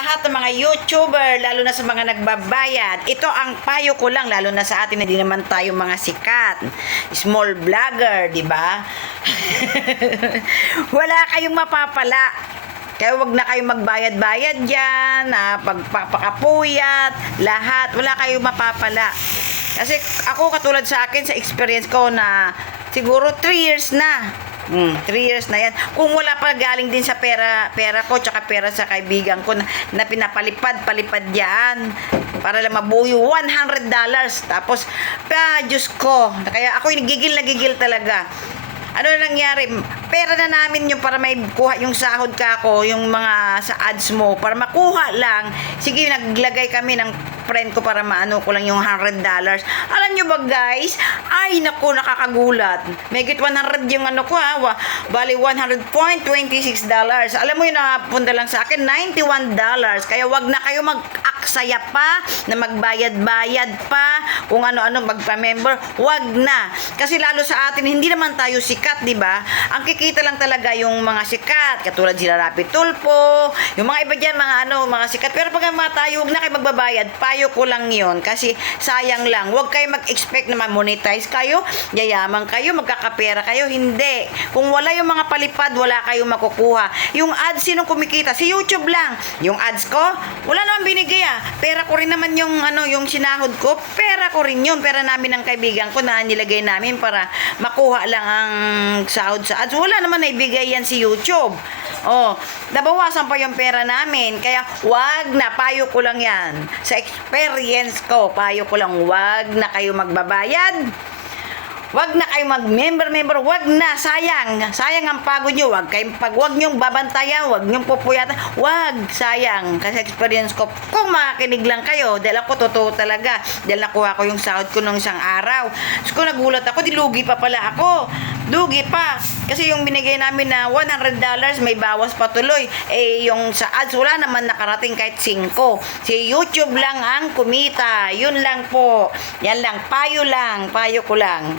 lahat ng mga YouTuber, lalo na sa mga nagbabayad. Ito ang payo ko lang, lalo na sa atin, hindi naman tayo mga sikat. Small vlogger, di ba? Wala kayong mapapala. Kaya wag na kayong magbayad-bayad dyan, pagpapakapuyat, lahat. Wala kayong mapapala. Kasi ako katulad sa akin, sa experience ko na siguro 3 years na. 3 years na yan. Kung wala pa galing din sa pera ko, tsaka pera sa kaibigan ko na pinapalipad yan. Para lang mabuo yung $100. Tapos, Diyos ko. Kaya ako gigil na gigil talaga. Ano nangyari? Pera na namin yung para may kuha yung sahod ka ko, yung mga sa ads mo, para makuha lang. Sige, naglagay kami ng friend ko para maano ko lang yung $100. Alam nyo ba guys? Ay, naku, nakakagulat. Megit 100 yung ano ko bali $100.26. Alam mo yun, napunta lang sa akin, $91. Kaya wag na kayo mag-aksaya pa, na magbayad-bayad pa, kung ano-ano, magpa-member. Wag na. Kasi lalo sa atin, hindi naman tayo sikat, di ba? Ang kikita lang talaga yung mga sikat, katulad sila Rapi Tulfo, yung mga iba dyan, mga sikat. Pero pag mga tayo, huwag na kayo magbabayad, payo ko lang yon kasi sayang lang. Huwag kayo mag-expect na ma-monetize kayo, yayaman kayo, magkakapera kayo. Hindi. Kung wala yung mga palipad, wala kayong makukuha. Yung ads, sinong kumikita? Si YouTube lang. Yung ads ko, wala naman binigay Pera ko rin naman yung yung sinahod ko. Pera ko rin yun. Pera namin ng kaibigan ko na nilagay namin para makuha lang ang sahod sa ads. Wala naman naibigay yan si YouTube. Nabawasan pa yung pera namin. Kaya wag na, payo ko lang yan. Sa experience ko, payo ko lang, wag na kayo magbabayad. Wag na kayo mag-member, wag na, sayang ang pagod nyo, wag nyong babantayan, wag nyong pupuyatan, wag, sayang, kasi experience ko, kung makinig lang kayo, dahil ako totoo talaga, dahil nakuha ko yung sahod ko nung isang araw, so kung nagulat ako, lugi pa pala ako, lugi pa, kasi yung binigay namin na $100, may bawas pa tuloy, yung sa ads, wala naman nakarating kahit 5, si YouTube lang ang kumita, yun lang po, yan lang, payo ko lang.